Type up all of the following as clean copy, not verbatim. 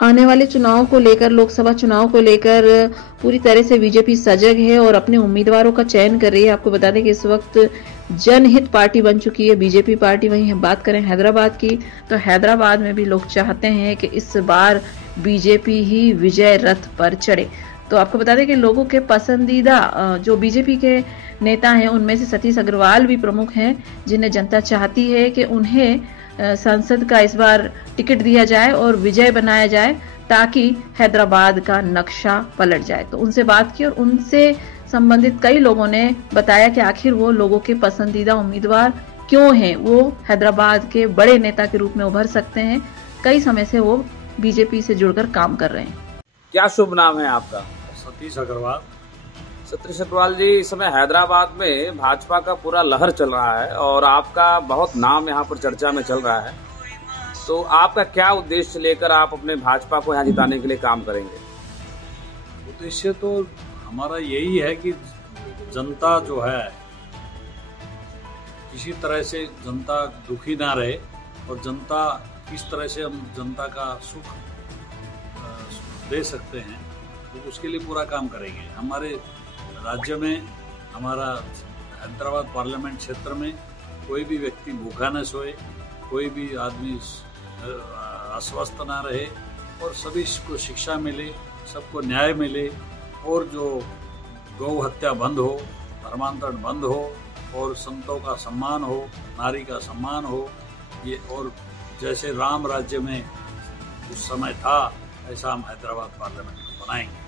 आने वाले चुनाव को लेकर, लोकसभा चुनाव को लेकर पूरी तरह से बीजेपी सजग है और अपने उम्मीदवारों का चयन कर रही है। आपको बता दें कि इस वक्त जनहित पार्टी बन चुकी है बीजेपी पार्टी। वहीं बात करें हैदराबाद की, तो हैदराबाद में भी लोग चाहते हैं कि इस बार बीजेपी ही विजय रथ पर चढ़े। तो आपको बता दें कि लोगों के पसंदीदा जो बीजेपी के नेता हैं उनमें से सतीश अग्रवाल भी प्रमुख हैं, जिन्हें जनता चाहती है कि उन्हें संसद का इस बार टिकट दिया जाए और विजय बनाया जाए, ताकि हैदराबाद का नक्शा पलट जाए। तो उनसे बात की और उनसे संबंधित कई लोगों ने बताया कि आखिर वो लोगों के पसंदीदा उम्मीदवार क्यों हैं, वो हैदराबाद के बड़े नेता के रूप में उभर सकते हैं। कई समय से वो बीजेपी से जुड़कर काम कर रहे हैं। क्या शुभ नाम है आपका? सतीश अग्रवाल। सतीश अग्रवाल जी, इस समय हैदराबाद में भाजपा का पूरा लहर चल रहा है और आपका बहुत नाम यहाँ पर चर्चा में चल रहा है, तो आपका क्या उद्देश्य लेकर आप अपने भाजपा को यहाँ जिताने के लिए काम करेंगे? उद्देश्य तो हमारा यही है कि जनता जो है किसी तरह से जनता दुखी ना रहे और जनता किस तरह से हम जनता का सुख दे सकते हैं, तो उसके लिए पूरा काम करेंगे। हमारे राज्य में, हमारा हैदराबाद पार्लियामेंट क्षेत्र में कोई भी व्यक्ति भूखा न सोए, कोई भी आदमी अस्वस्थ ना रहे और सभी को शिक्षा मिले, सबको न्याय मिले और जो गौ हत्या बंद हो, धर्मांतरण बंद हो और संतों का सम्मान हो, नारी का सम्मान हो, ये और जैसे राम राज्य में उस समय था ऐसा हम हैदराबाद पार्लियामेंट को बनाएंगे।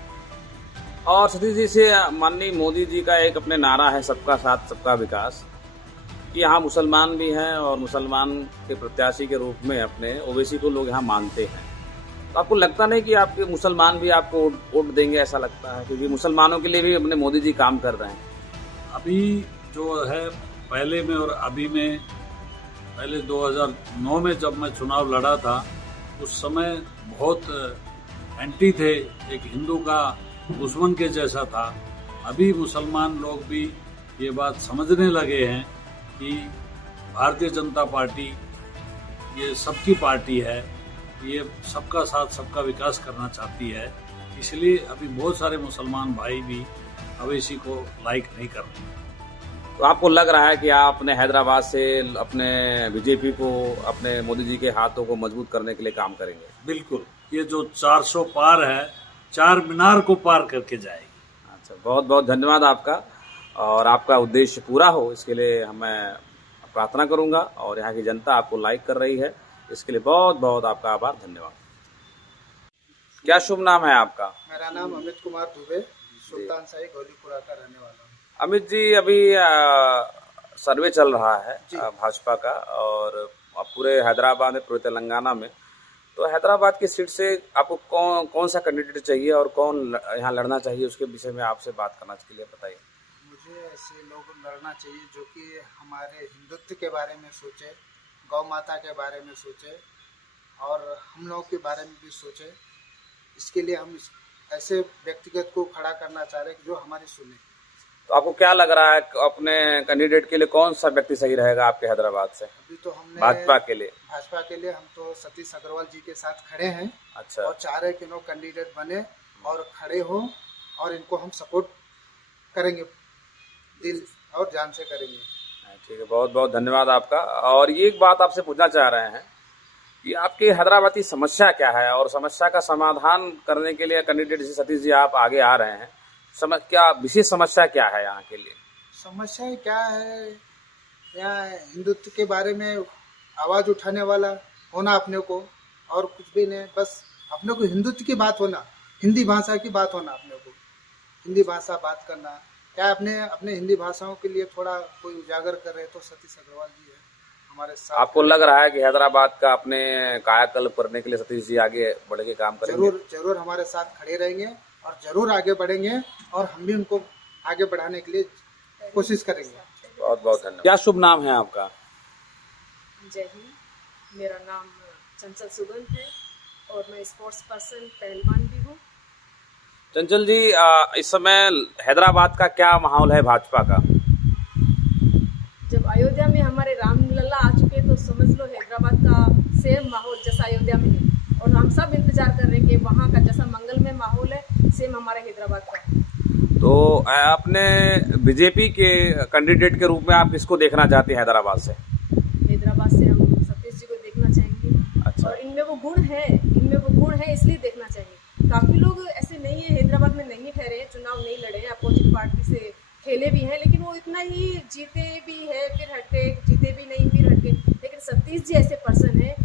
और सतीश जी से माननीय मोदी जी का एक अपने नारा है, सबका साथ सबका विकास, कि यहाँ मुसलमान भी हैं और मुसलमान के प्रत्याशी के रूप में अपने ओवैसी को लोग यहाँ मानते हैं। तो आपको लगता नहीं कि आपके मुसलमान भी आपको वोट देंगे? ऐसा लगता है क्योंकि मुसलमानों के लिए भी अपने मोदी जी काम कर रहे हैं। अभी जो है पहले में और अभी में, पहले 2009 में जब मैं चुनाव लड़ा था उस समय बहुत एंटी थे, एक हिंदू का दुश्मन के जैसा था। अभी मुसलमान लोग भी ये बात समझने लगे हैं कि भारतीय जनता पार्टी ये सबकी पार्टी है, ये सबका साथ सबका विकास करना चाहती है, इसलिए अभी बहुत सारे मुसलमान भाई भी ओवैसी को लाइक नहीं कर रहे। तो आपको लग रहा है कि आप अपने हैदराबाद से अपने बीजेपी को, अपने मोदी जी के हाथों को मजबूत करने के लिए काम करेंगे? बिल्कुल, ये जो 400 पार है, 4 मीनार को पार करके जाएगी। अच्छा, बहुत बहुत धन्यवाद आपका, और आपका उद्देश्य पूरा हो इसके लिए मैं प्रार्थना करूंगा, और यहाँ की जनता आपको लाइक कर रही है, इसके लिए बहुत बहुत आपका आभार, धन्यवाद। क्या शुभ नाम है आपका? मेरा नाम अमित कुमार दुबे, सुल्तान शाही गौलीपुरा का रहने वाला हूँ। अमित जी, अभी सर्वे चल रहा है भाजपा का और पूरे हैदराबाद में, पूरे तेलंगाना में, तो हैदराबाद की सीट से आपको कौन सा कैंडिडेट चाहिए और कौन यहाँ लड़ना चाहिए, उसके विषय में आपसे बात करना के लिए बताइए। मुझे ऐसे लोग लड़ना चाहिए जो कि हमारे हिंदुत्व के बारे में सोचे, गौ माता के बारे में सोचे और हम लोगों के बारे में भी सोचे। इसके लिए हम ऐसे व्यक्तिगत को खड़ा करना चाह रहे हैं जो हमारी सुने। तो आपको क्या लग रहा है अपने कैंडिडेट के लिए कौन सा व्यक्ति सही रहेगा आपके हैदराबाद से? अभी तो हमने भाजपा के लिए हम तो सतीश अग्रवाल जी के साथ खड़े हैं। अच्छा। और चाह रहे कि नो कैंडिडेट बने और खड़े हो और इनको हम सपोर्ट करेंगे, दिल और जान से करेंगे। ठीक है, बहुत बहुत धन्यवाद आपका। और ये एक बात आपसे पूछना चाह रहे हैं कि आपकी हैदराबाद की समस्या क्या है और समस्या का समाधान करने के लिए कैंडिडेट जैसे सतीश जी आप आगे आ रहे हैं, क्या विशेष समस्या क्या है यहाँ के लिए? समस्या क्या है, यहाँ हिंदुत्व के बारे में आवाज उठाने वाला होना अपने को, और कुछ भी नहीं, बस अपने को हिंदुत्व की बात होना, हिंदी भाषा की बात होना, अपने को हिंदी भाषा बात करना। क्या अपने हिंदी भाषाओं के लिए थोड़ा कोई उजागर कर रहे तो सतीश अग्रवाल जी है हमारे साथ। आपको लग रहा है कि हैदराबाद का अपने कायाकल्प करने के लिए सतीश जी आगे बढ़ के काम करेंगे? जरूर हमारे साथ खड़े रहेंगे और जरूर आगे बढ़ेंगे और हम भी उनको आगे बढ़ाने के लिए कोशिश करेंगे। बहुत बहुत धन्यवाद। क्या शुभ नाम है आपका? जय हिंद, मेरा नाम चंचल सुगंध है और मैं स्पोर्ट्स पर्सन पहलवान भी हूँ। चंचल जी, इस समय हैदराबाद का क्या माहौल है भाजपा का? जब अयोध्या में हमारे रामलला आ चुके तो समझ लो हैदराबाद का सेम माहौल जैसा अयोध्या में है। और हम सब इंतजार कर रहे हैं कि वहाँ का जैसा मंगलमय माहौल है सेम हमारे हैदराबाद का। तो अपने बीजेपी के कैंडिडेट के रूप में आप किसको देखना चाहते हैं हैदराबाद से? हैदराबाद से हम सतीश जी को देखना चाहेंगे। अच्छा। और इनमें वो गुण है इसलिए देखना चाहिए। काफ़ी लोग ऐसे नहीं है हैदराबाद में नहीं ठहरे, चुनाव नहीं लड़े, अपोजिट पार्टी से खेले भी हैं, लेकिन वो इतना ही जीते भी है फिर हटके, जीते भी नहीं फिर हटके। लेकिन सतीश जी ऐसे पर्सन है,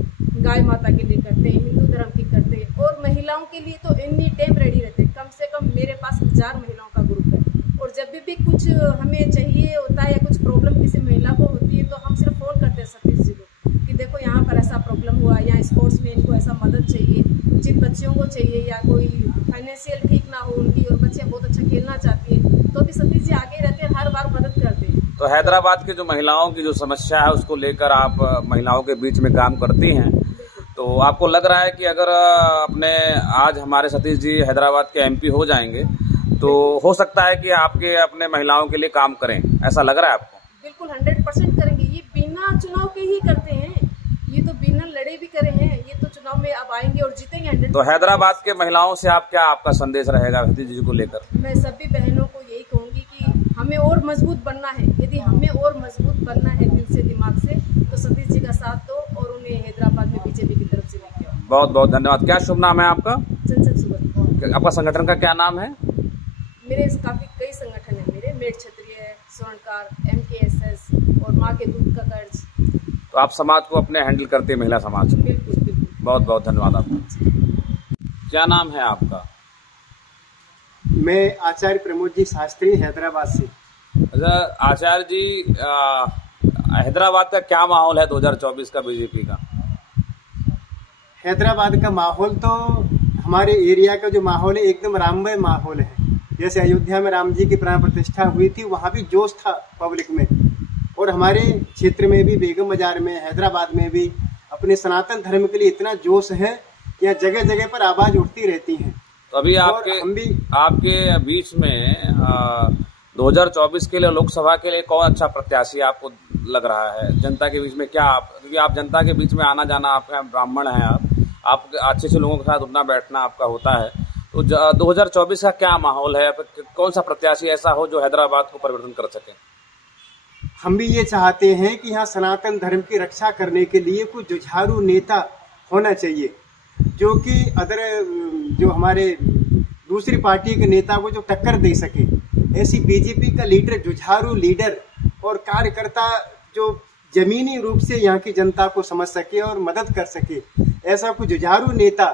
गाय माता के लिए करते हैं, हिंदू धर्म की करते हैं, और महिलाओं के लिए तो एनी टाइम रेडी रहते हैं। कम से कम मेरे पास 1000 महिलाओं का ग्रुप है, और जब भी कुछ हमें चाहिए होता है या कुछ प्रॉब्लम किसी महिला को होती है तो हम सिर्फ फ़ोन करते हैं सतीश जी को कि देखो यहाँ पर ऐसा प्रॉब्लम हुआ, या स्पोर्ट्स में इनको ऐसा मदद चाहिए, जिन बच्चियों को चाहिए, या कोई फाइनेंशियल ठीक ना हो उनकी और बच्चियाँ बहुत अच्छा खेलना चाहती हैं, तो भी सतीश जी आगे रहते हैं, हर बार मदद करते हैं। तो हैदराबाद के जो महिलाओं की जो समस्या है उसको लेकर आप महिलाओं के बीच में काम करती हैं, तो आपको लग रहा है कि अगर अपने आज हमारे सतीश जी हैदराबाद के MP हो जाएंगे तो हो सकता है कि आपके अपने महिलाओं के लिए काम करें, ऐसा लग रहा है आपको? बिल्कुल 100% करेंगे। ये बिना चुनाव के ही करते हैं, ये तो बिना लड़े भी करे हैं, ये तो चुनाव में अब आएंगे और जीतेंगे 100%। तो हैदराबाद के महिलाओं से आपका संदेश रहेगा सतीश जी को लेकर? मैं सभी बहनों को यही कहूंगी कि हमें और मजबूत बनना है। यदि हमें और मजबूत बनना है दिल से दिमाग से, तो सतीश जी का साथ दो और उन्हें हैदराबाद में बीजेपी की तरफ से लेके आओ। बहुत बहुत धन्यवाद। क्या शुभ नाम है आपका? चंचल सुगंध। आपका संगठन का क्या नाम है? मेरे कई संगठन है मेरे, मेट क्षत्रिय, स्वर्णकार, MKSS और माँ के दूध का कर्ज। तो आप समाज को अपने हैंडल करते हैं, महिला समाज को? बिल्कुल बिल्कुल। बहुत बहुत धन्यवाद आपका। क्या नाम है आपका? मैं आचार्य प्रमोद जी शास्त्री, हैदराबाद से। अच्छा आचार्य जी, हैदराबाद का क्या माहौल है 2024 का बीजेपी का? हैदराबाद का माहौल तो हमारे एरिया का जो माहौल है एकदम राममय माहौल है। जैसे अयोध्या में राम जी की प्राण प्रतिष्ठा हुई थी, वहाँ भी जोश था पब्लिक में, और हमारे क्षेत्र में भी, बेगम बाजार में, हैदराबाद में भी अपने सनातन धर्म के लिए इतना जोश है कि यहाँ जगह जगह पर आवाज उठती रहती है। तो अभी आपके बीच में 2024 के लिए लोकसभा के लिए कौन अच्छा प्रत्याशी आपको लग रहा है जनता के बीच में? क्या क्योंकि आप जनता के बीच में आना जाना, आपका ब्राह्मण है, आप अच्छे से लोगों के साथ उठना बैठना आपका होता है, तो 2024 का क्या माहौल है? कौन सा प्रत्याशी ऐसा हो जो हैदराबाद को परिवर्तन कर सके? हम भी ये चाहते हैं कि यहाँ सनातन धर्म की रक्षा करने के लिए कुछ जुझारू नेता होना चाहिए, जो कि जो हमारे दूसरी पार्टी के नेता को जो टक्कर दे सके। ऐसी बीजेपी का लीडर, जुझारू लीडर और कार्यकर्ता जो जमीनी रूप से यहाँ की जनता को समझ सके और मदद कर सके, ऐसा कुछ जुझारू नेता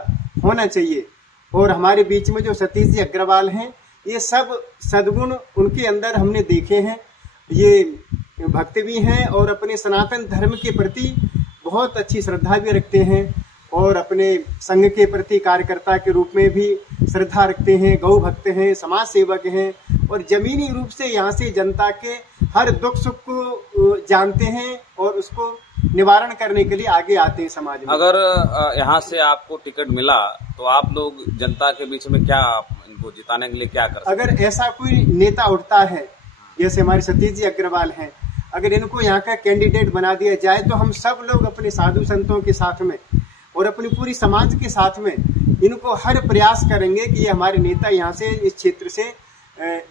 होना चाहिए। और हमारे बीच में जो सतीश जी अग्रवाल हैं, ये सब सद्गुण उनके अंदर हमने देखे हैं। ये भक्त भी हैं और अपने सनातन धर्म के प्रति बहुत अच्छी श्रद्धा भी रखते हैं, और अपने संघ के प्रति कार्यकर्ता के रूप में भी श्रद्धा रखते हैं, गौ भक्त हैं, समाज सेवक हैं, और जमीनी रूप से यहाँ से जनता के हर दुख सुख को जानते हैं और उसको निवारण करने के लिए आगे आते हैं समाज में। अगर यहाँ से आपको टिकट मिला तो आप लोग जनता के बीच में क्या इनको जिताने के लिए क्या कर सकते? अगर ऐसा कोई नेता उठता है, जैसे हमारे सतीश जी अग्रवाल हैं, अगर इनको यहाँ का कैंडिडेट बना दिया जाए तो हम सब लोग अपने साधु संतों के साथ में और अपनी पूरी समाज के साथ में इनको हर प्रयास करेंगे कि ये हमारे नेता यहाँ से, इस क्षेत्र से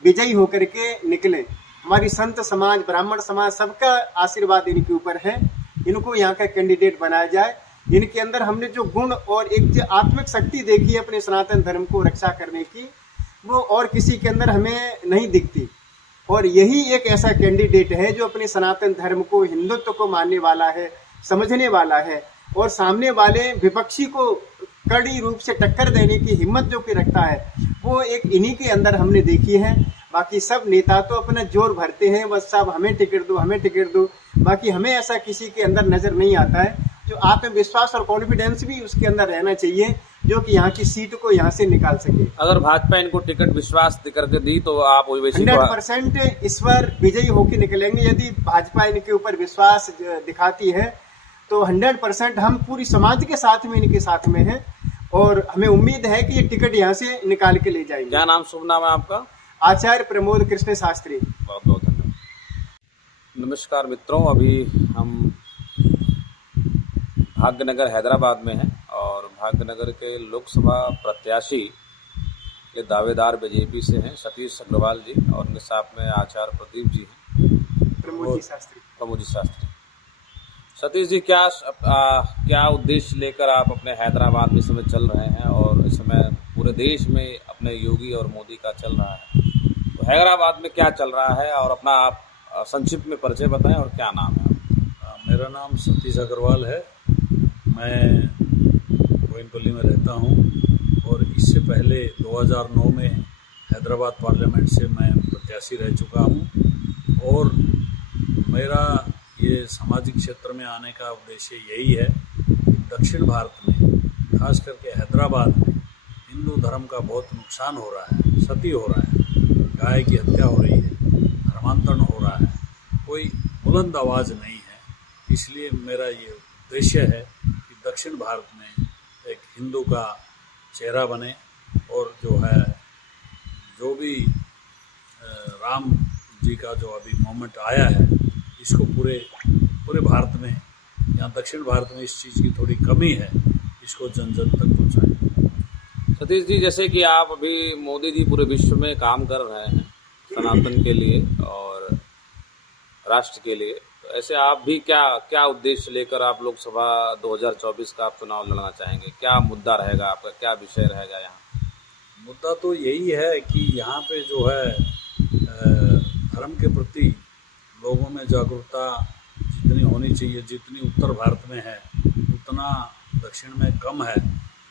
विजयी होकर के निकले। हमारी संत समाज, ब्राह्मण समाज, सबका आशीर्वाद इनके ऊपर है। इनको यहाँ का कैंडिडेट बनाया जाए। इनके अंदर हमने जो गुण और एक जो आत्मिक शक्ति देखी है अपने सनातन धर्म को रक्षा करने की, वो और किसी के अंदर हमें नहीं दिखती। और यही एक ऐसा कैंडिडेट है जो अपने सनातन धर्म को, हिंदुत्व को मानने वाला है, समझने वाला है, और सामने वाले विपक्षी को कड़ी रूप से टक्कर देने की हिम्मत जो कि रखता है, वो एक इन्हीं के अंदर हमने देखी है। बाकी सब नेता तो अपना जोर भरते हैं, बस साहब हमें टिकट दो, हमें टिकट दो। बाकी हमें ऐसा किसी के अंदर नजर नहीं आता है। जो आत्मविश्वास और कॉन्फिडेंस भी उसके अंदर रहना चाहिए, जो कि यहाँ की सीट को यहाँ से निकाल सके। अगर भाजपा इनको टिकट विश्वास करके दी तो आप 100% इस बार विजयी होकर निकलेंगे। यदि भाजपा इनके ऊपर विश्वास दिखाती है तो 100% हम पूरी समाज के साथ में, इनके साथ में हैं, और हमें उम्मीद है कि ये टिकट यहाँ से निकाल के ले जाएंगे। क्या नाम, शुभ नाम है आपका? आचार्य प्रमोद कृष्ण शास्त्री। बहुत बहुत धन्यवाद। नमस्कार मित्रों, अभी हम भाग्यनगर हैदराबाद में हैं और भाग्यनगर के लोकसभा प्रत्याशी के दावेदार बीजेपी से हैं सतीश अग्रवाल जी और उनके साथ में आचार्य प्रदीप जी हैं, प्रमोद जी शास्त्री। सतीश जी, क्या उद्देश्य लेकर आप अपने हैदराबाद में इस समय चल रहे हैं और इस समय पूरे देश में अपने योगी और मोदी का चल रहा है, तो हैदराबाद में क्या चल रहा है और अपना आप संक्षिप्त में परिचय बताएं और क्या नाम है? मेरा नाम सतीश अग्रवाल है। मैं बोयनपल्ली में रहता हूं और इससे पहले 2009 में हैदराबाद पार्लियामेंट से मैं प्रत्याशी रह चुका हूं और मेरा ये सामाजिक क्षेत्र में आने का उद्देश्य यही है कि दक्षिण भारत में, खास करके हैदराबाद में, हिंदू धर्म का बहुत नुकसान हो रहा है, क्षति हो रहा है, गाय की हत्या हो रही है, धर्मांतरण हो रहा है, कोई बुलंद आवाज़ नहीं है। इसलिए मेरा ये उद्देश्य है कि दक्षिण भारत में एक हिंदू का चेहरा बने और जो है, जो भी राम जी का जो अभी मोमेंट आया है, इसको पूरे भारत में, यहाँ दक्षिण भारत में इस चीज़ की थोड़ी कमी है, इसको जन जन तक पहुँचाएं। सतीश जी, जैसे कि आप अभी मोदी जी पूरे विश्व में काम कर रहे हैं सनातन के लिए और राष्ट्र के लिए, तो ऐसे आप भी क्या उद्देश्य लेकर आप लोकसभा 2024 का आप चुनाव लड़ना चाहेंगे? क्या मुद्दा रहेगा आपका, क्या विषय रहेगा यहाँ? मुद्दा तो यही है कि यहाँ पे जो है धर्म के प्रति लोगों में जागरूकता जितनी होनी चाहिए, जितनी उत्तर भारत में है उतना दक्षिण में कम है,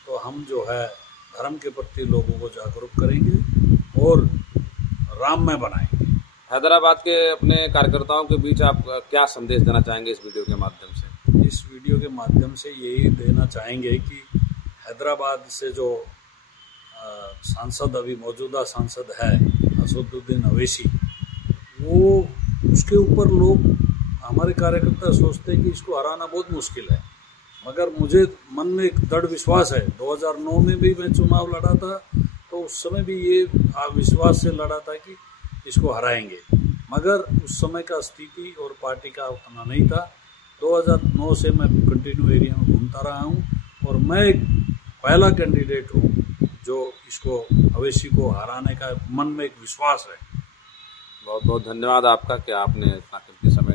तो हम जो है धर्म के प्रति लोगों को जागरूक करेंगे और राममय बनाएंगे। हैदराबाद के अपने कार्यकर्ताओं के बीच आप क्या संदेश देना चाहेंगे इस वीडियो के माध्यम से? इस वीडियो के माध्यम से यही देना चाहेंगे कि हैदराबाद से जो सांसद अभी मौजूदा सांसद है असदुद्दीन अवैसी, वो उसके ऊपर लोग, हमारे कार्यकर्ता सोचते हैं कि इसको हराना बहुत मुश्किल है, मगर मुझे मन में एक दृढ़ विश्वास है। 2009 में भी मैं चुनाव लड़ा था तो उस समय भी ये विश्वास से लड़ा था कि इसको हराएंगे, मगर उस समय का स्थिति और पार्टी का उतना नहीं था। 2009 से मैं कंटिन्यू एरिया में घूमता रहा हूँ और मैं एक पहला कैंडिडेट हूँ जो इसको, अवैसी को हराने का मन में एक विश्वास है। बहुत बहुत धन्यवाद आपका कि आपने इतना कीमती समय